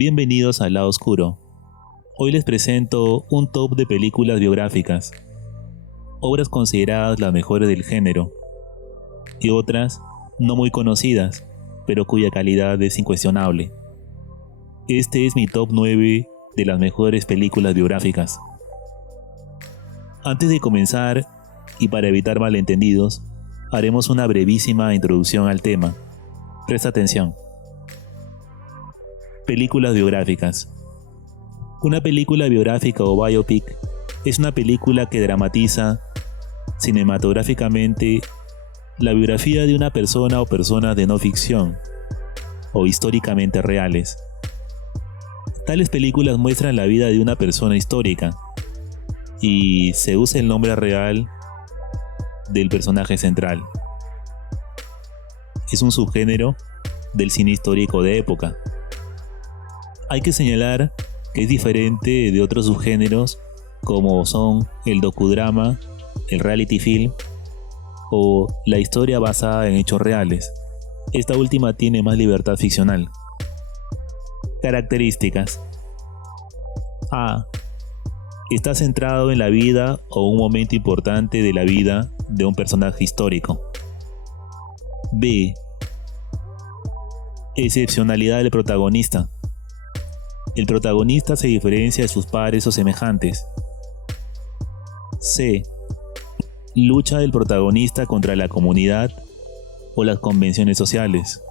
Bienvenidos al lado oscuro. Hoy les presento un top de películas biográficas, obras consideradas las mejores del género, y otras no muy conocidas, pero cuya calidad es incuestionable. Este es mi top 9 de las mejores películas biográficas. Antes de comenzar, y para evitar malentendidos, haremos una brevísima introducción al tema. Presta atención. Películas biográficas. Una película biográfica o biopic es una película que dramatiza cinematográficamente la biografía de una persona o personas de no ficción o históricamente reales. Tales películas muestran la vida de una persona histórica y se usa el nombre real del personaje central. Es un subgénero del cine histórico de época. Hay que señalar que es diferente de otros subgéneros como son el docudrama, el reality film o la historia basada en hechos reales. Esta última tiene más libertad ficcional. Características. A. Está centrado en la vida o un momento importante de la vida de un personaje histórico. B. Excepcionalidad del protagonista. El protagonista se diferencia de sus pares o semejantes. C. Lucha del protagonista contra la comunidad o las convenciones sociales.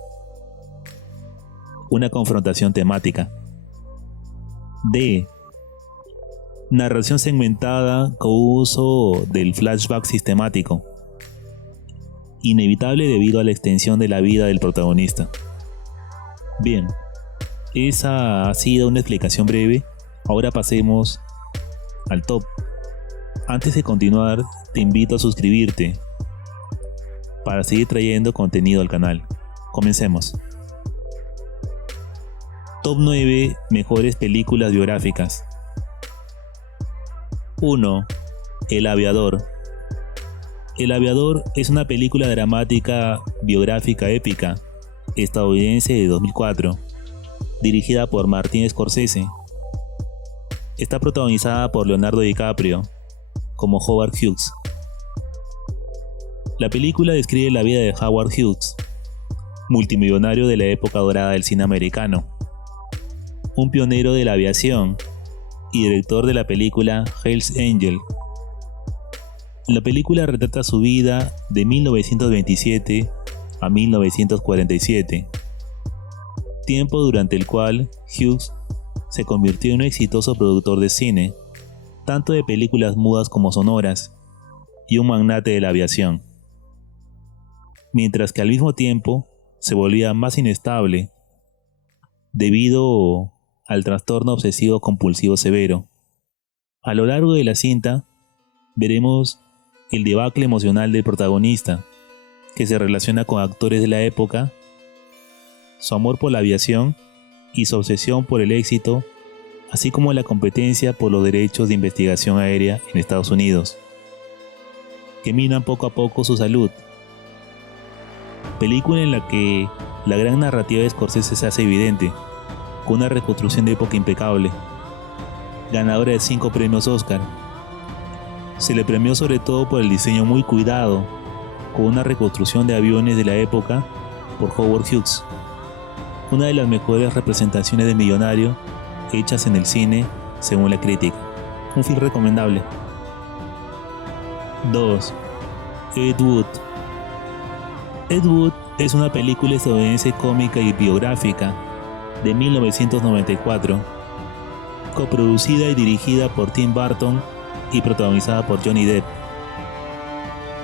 Una confrontación temática. D. Narración segmentada con uso del flashback sistemático. Inevitable debido a la extensión de la vida del protagonista. Bien. Esa ha sido una explicación breve. Ahora pasemos al top. Antes de continuar, te invito a suscribirte para seguir trayendo contenido al canal. Comencemos. Top 9 mejores películas biográficas. 1. El aviador. El aviador es una película dramática biográfica épica estadounidense de 2004. Dirigida por Martin Scorsese. Está protagonizada por Leonardo DiCaprio como Howard Hughes. La película describe la vida de Howard Hughes, multimillonario de la época dorada del cine americano, un pionero de la aviación y director de la película Hell's Angel. La película retrata su vida de 1927 a 1947. Tiempo durante el cual Hughes se convirtió en un exitoso productor de cine, tanto de películas mudas como sonoras, y un magnate de la aviación. Mientras que al mismo tiempo se volvía más inestable debido al trastorno obsesivo compulsivo severo. A lo largo de la cinta veremos el debacle emocional del protagonista, que se relaciona con actores de la época, su amor por la aviación y su obsesión por el éxito, así como la competencia por los derechos de investigación aérea en Estados Unidos, que minan poco a poco su salud. Película en la que la gran narrativa de Scorsese se hace evidente, con una reconstrucción de época impecable, ganadora de 5 premios Oscar. Se le premió sobre todo por el diseño muy cuidado, con una reconstrucción de aviones de la época por Howard Hughes. Una de las mejores representaciones de millonario hechas en el cine según la crítica. Un film recomendable. 2. Ed Wood. Ed Wood es una película estadounidense cómica y biográfica de 1994, coproducida y dirigida por Tim Burton y protagonizada por Johnny Depp.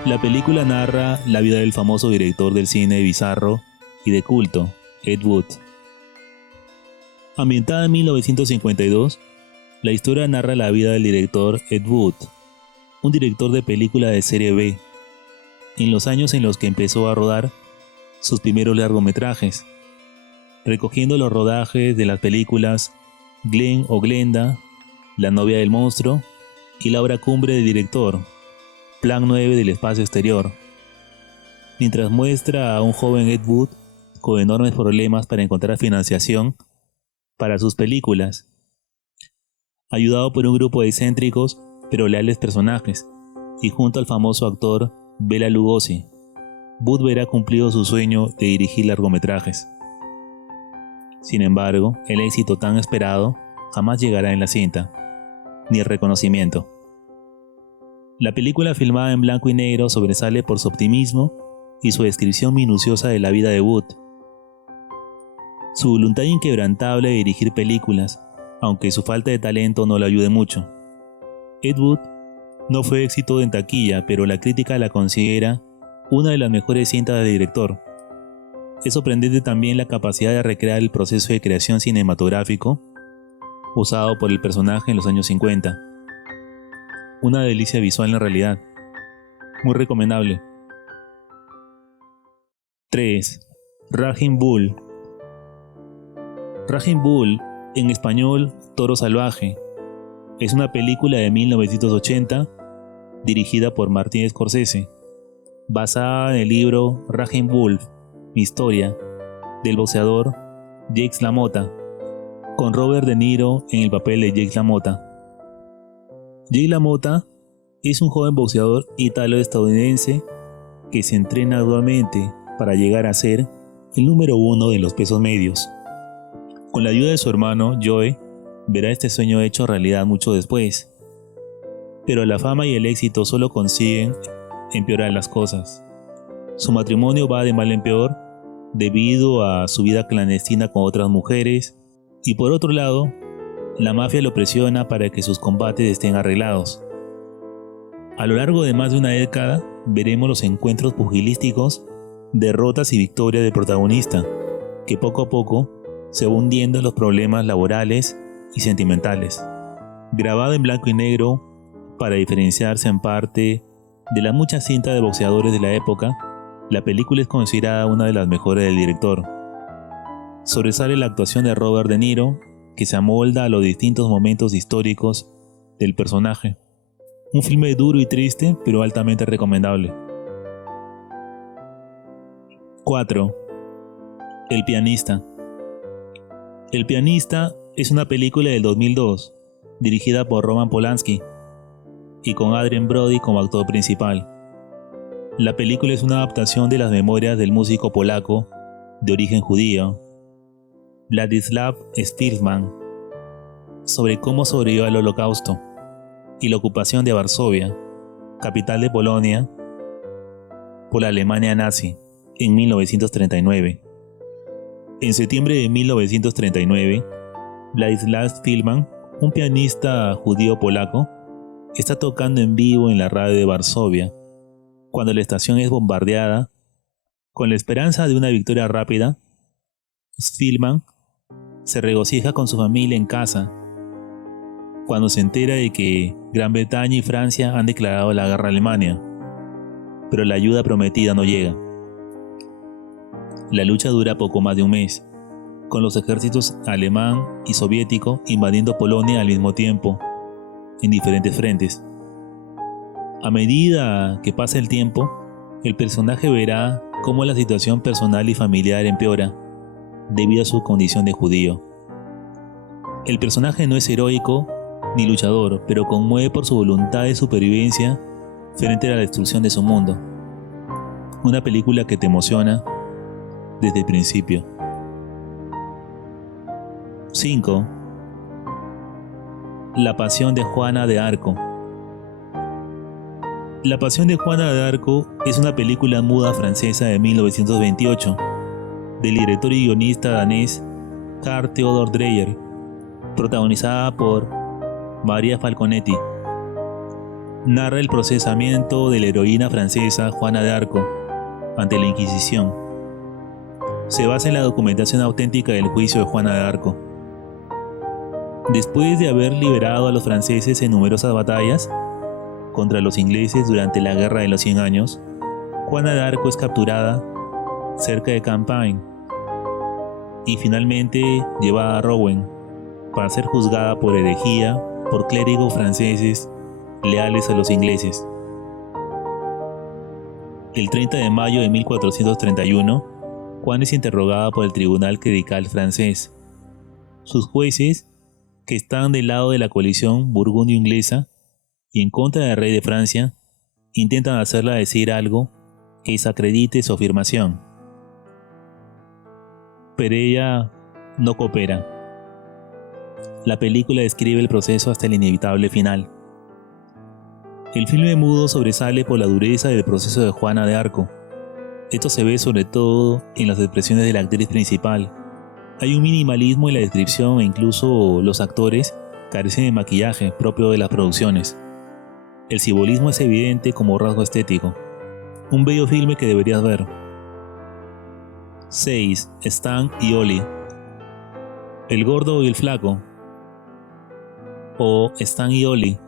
La película narra la vida del famoso director del cine bizarro y de culto, Ed Wood. Ambientada en 1952, la historia narra la vida del director Ed Wood, un director de película de serie B, en los años en los que empezó a rodar sus primeros largometrajes, recogiendo los rodajes de las películas Glenn o Glenda, La novia del monstruo y la obra cumbre del director, Plan 9 del espacio exterior, mientras muestra a un joven Ed Wood con enormes problemas para encontrar financiación para sus películas, ayudado por un grupo de excéntricos pero leales personajes, y junto al famoso actor Bela Lugosi, Wood verá cumplido su sueño de dirigir largometrajes. Sin embargo, el éxito tan esperado jamás llegará en la cinta, ni el reconocimiento. La película, filmada en blanco y negro, sobresale por su optimismo y su descripción minuciosa de la vida de Wood. Su voluntad inquebrantable de dirigir películas, aunque su falta de talento no le ayude mucho. Ed Wood no fue éxito en taquilla, pero la crítica la considera una de las mejores cintas de director. Es sorprendente también la capacidad de recrear el proceso de creación cinematográfico usado por el personaje en los años 50. Una delicia visual en realidad. Muy recomendable. 3. Raging Bull. Raging Bull, en español Toro Salvaje, es una película de 1980 dirigida por Martin Scorsese, basada en el libro Raging Bull, mi historia, del boxeador Jake LaMotta, con Robert De Niro en el papel de Jake LaMotta. Jake LaMotta es un joven boxeador italo-estadounidense que se entrena arduamente para llegar a ser el número 1 de los pesos medios. Con la ayuda de su hermano, Joe, verá este sueño hecho realidad mucho después. Pero la fama y el éxito solo consiguen empeorar las cosas. Su matrimonio va de mal en peor debido a su vida clandestina con otras mujeres, y por otro lado, la mafia lo presiona para que sus combates estén arreglados. A lo largo de más de una década, veremos los encuentros pugilísticos, derrotas y victorias del protagonista, que poco a poco se va hundiendo en los problemas laborales y sentimentales. Grabada en blanco y negro para diferenciarse en parte de las muchas cintas de boxeadores de la época, la película es considerada una de las mejores del director. Sobresale la actuación de Robert De Niro, que se amolda a los distintos momentos históricos del personaje. Un filme duro y triste, pero altamente recomendable. 4. El pianista. El pianista es una película del 2002, dirigida por Roman Polanski, y con Adrien Brody como actor principal. La película es una adaptación de las memorias del músico polaco de origen judío, Władysław Szpilman, sobre cómo sobrevivió al Holocausto y la ocupación de Varsovia, capital de Polonia, por la Alemania nazi en 1939. En septiembre de 1939, Władysław Szpilman, un pianista judío polaco, está tocando en vivo en la radio de Varsovia, cuando la estación es bombardeada. Con la esperanza de una victoria rápida, Szpilman se regocija con su familia en casa, cuando se entera de que Gran Bretaña y Francia han declarado la guerra a Alemania, pero la ayuda prometida no llega. La lucha dura poco más de un mes, con los ejércitos alemán y soviético invadiendo Polonia al mismo tiempo, en diferentes frentes. A medida que pasa el tiempo, el personaje verá cómo la situación personal y familiar empeora debido a su condición de judío. El personaje no es heroico ni luchador, pero conmueve por su voluntad de supervivencia frente a la destrucción de su mundo. Una película que te emociona desde el principio. 5. La pasión de Juana de Arco. La pasión de Juana de Arco es una película muda francesa de 1928, del director y guionista danés Carl Theodor Dreyer, protagonizada por Maria Falconetti. Narra el procesamiento de la heroína francesa Juana de Arco ante la Inquisición. Se basa en la documentación auténtica del juicio de Juana de Arco. Después de haber liberado a los franceses en numerosas batallas contra los ingleses durante la Guerra de los 100 años, Juana de Arco es capturada cerca de Campagne y finalmente llevada a Rouen para ser juzgada por herejía por clérigos franceses leales a los ingleses. El 30 de mayo de 1431, Juana es interrogada por el tribunal clerical francés. Sus jueces, que están del lado de la coalición burgundio-inglesa y en contra del rey de Francia, intentan hacerla decir algo que desacredite su afirmación. Pero ella no coopera. La película describe el proceso hasta el inevitable final. El filme mudo sobresale por la dureza del proceso de Juana de Arco. Esto se ve sobre todo en las expresiones de la actriz principal. Hay un minimalismo en la descripción e incluso los actores carecen de maquillaje propio de las producciones. El simbolismo es evidente como rasgo estético. Un bello filme que deberías ver. 6. Stan y Ollie. El gordo y el flaco, o Stan y Ollie,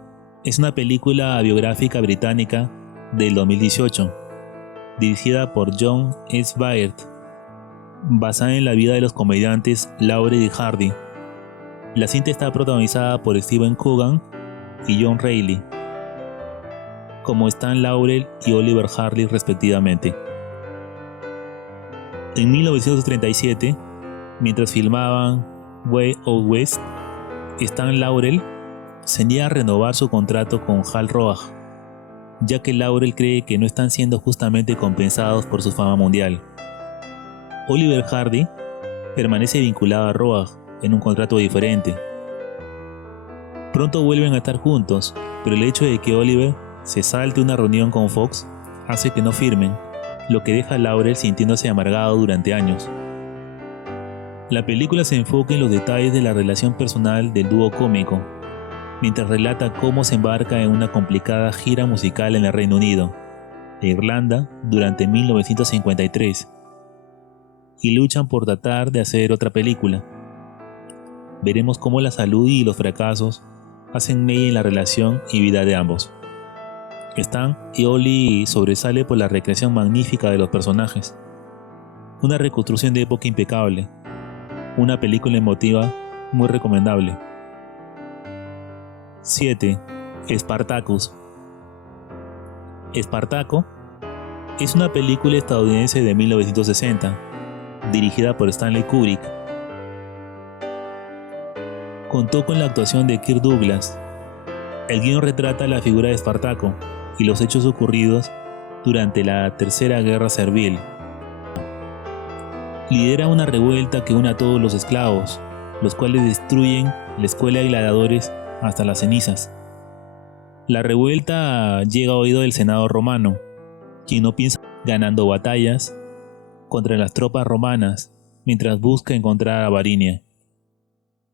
es una película biográfica británica del 2018, dirigida por John S. Baird, basada en la vida de los comediantes Laurel y Hardy. La cinta está protagonizada por Stephen Coogan y John Reilly, como Stan Laurel y Oliver Hardy respectivamente. En 1937, mientras filmaban Way Out West, Stan Laurel se niega a renovar su contrato con Hal Roach, ya que Laurel cree que no están siendo justamente compensados por su fama mundial. Oliver Hardy permanece vinculado a Roach en un contrato diferente. Pronto vuelven a estar juntos, pero el hecho de que Oliver se salte una reunión con Fox hace que no firmen, lo que deja a Laurel sintiéndose amargado durante años. La película se enfoca en los detalles de la relación personal del dúo cómico, mientras relata cómo se embarca en una complicada gira musical en el Reino Unido e Irlanda durante 1953, y luchan por tratar de hacer otra película. Veremos cómo la salud y los fracasos hacen mella en la relación y vida de ambos. Stan y Ollie sobresale por la recreación magnífica de los personajes. Una reconstrucción de época impecable. Una película emotiva muy recomendable. 7. Spartacus. Espartaco es una película estadounidense de 1960, dirigida por Stanley Kubrick. Contó con la actuación de Kirk Douglas. El guion retrata la figura de Espartaco y los hechos ocurridos durante la Tercera Guerra Servil. Lidera una revuelta que une a todos los esclavos, los cuales destruyen la escuela de gladiadores hasta las cenizas. La revuelta llega a oído del Senado romano, quien no piensa ganando batallas contra las tropas romanas mientras busca encontrar a Varinia.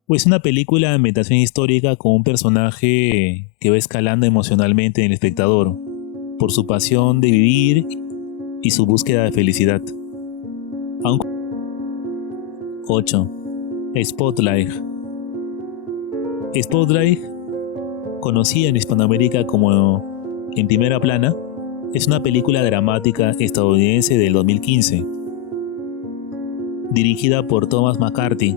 Es una película de ambientación histórica con un personaje que va escalando emocionalmente en el espectador por su pasión de vivir y su búsqueda de felicidad. 8. Spotlight. Spotlight, conocida en Hispanoamérica como En Primera Plana, es una película dramática estadounidense del 2015, dirigida por Thomas McCarthy.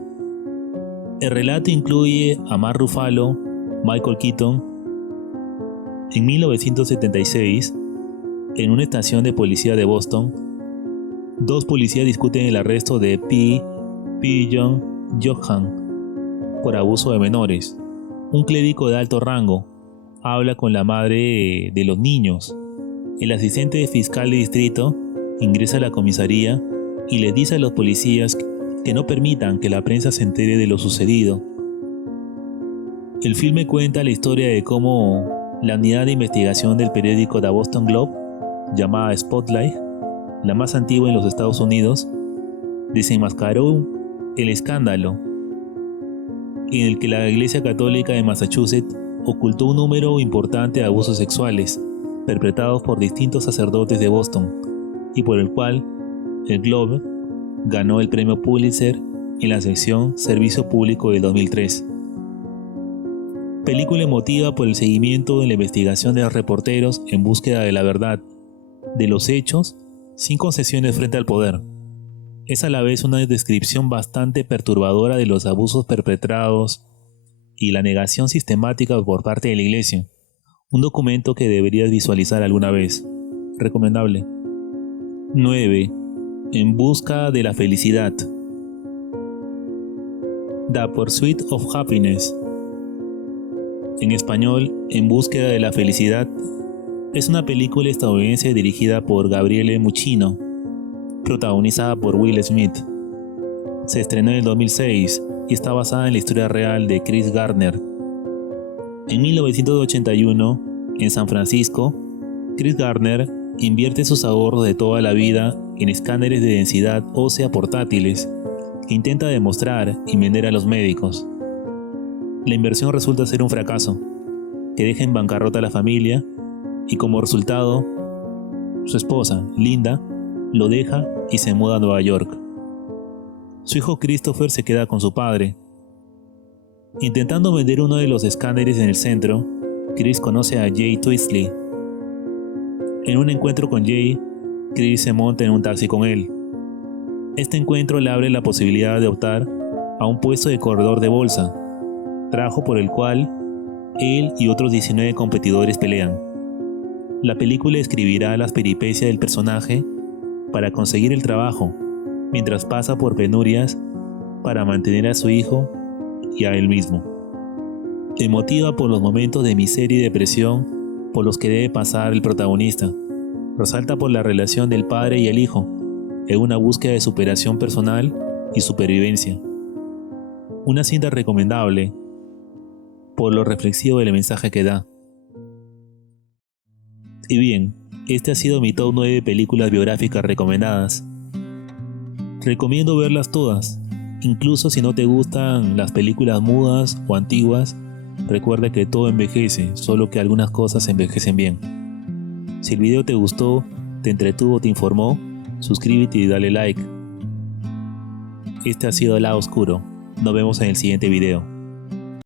El relato incluye a Mark Ruffalo, Michael Keaton. En 1976, en una estación de policía de Boston, dos policías discuten el arresto de P. John Johan por abuso de menores. Un clérigo de alto rango habla con la madre de los niños. El asistente fiscal de distrito ingresa a la comisaría y le dice a los policías que no permitan que la prensa se entere de lo sucedido. El filme cuenta la historia de cómo la unidad de investigación del periódico The Boston Globe, llamada Spotlight, la más antigua en los Estados Unidos, desenmascaró el escándalo en el que la Iglesia Católica de Massachusetts ocultó un número importante de abusos sexuales perpetrados por distintos sacerdotes de Boston y por el cual el Globe ganó el premio Pulitzer en la sección Servicio Público del 2003. Película emotiva por el seguimiento de la investigación de los reporteros en búsqueda de la verdad, de los hechos, sin concesiones frente al poder. Es a la vez una descripción bastante perturbadora de los abusos perpetrados y la negación sistemática por parte de la Iglesia. Un documento que deberías visualizar alguna vez. Recomendable. 9. En busca de la felicidad. The Pursuit of Happiness. En español, En búsqueda de la felicidad, es una película estadounidense dirigida por Gabriele Muccino, protagonizada por Will Smith. Se estrenó en el 2006 y está basada en la historia real de Chris Gardner. En 1981, en San Francisco, Chris Gardner invierte sus ahorros de toda la vida en escáneres de densidad ósea portátiles que intenta demostrar y vender a los médicos. La inversión resulta ser un fracaso, que deja en bancarrota a la familia y como resultado, su esposa, Linda, lo deja y se muda a Nueva York. Su hijo Christopher se queda con su padre. Intentando vender uno de los escáneres en el centro, Chris conoce a Jay Twisley. En un encuentro con Jay, Chris se monta en un taxi con él. Este encuentro le abre la posibilidad de optar a un puesto de corredor de bolsa, trabajo por el cual él y otros 19 competidores pelean. La película describirá las peripecias del personaje para conseguir el trabajo, mientras pasa por penurias para mantener a su hijo y a él mismo. Emotiva por los momentos de miseria y depresión por los que debe pasar el protagonista. Resalta por la relación del padre y el hijo, en una búsqueda de superación personal y supervivencia. Una cinta recomendable por lo reflexivo del mensaje que da. Y bien, este ha sido mi top 9 películas biográficas recomendadas. Recomiendo verlas todas, incluso si no te gustan las películas mudas o antiguas. Recuerda que todo envejece, solo que algunas cosas envejecen bien. Si el video te gustó, te entretuvo o te informó, suscríbete y dale like. Este ha sido El Lado Oscuro. Nos vemos en el siguiente video.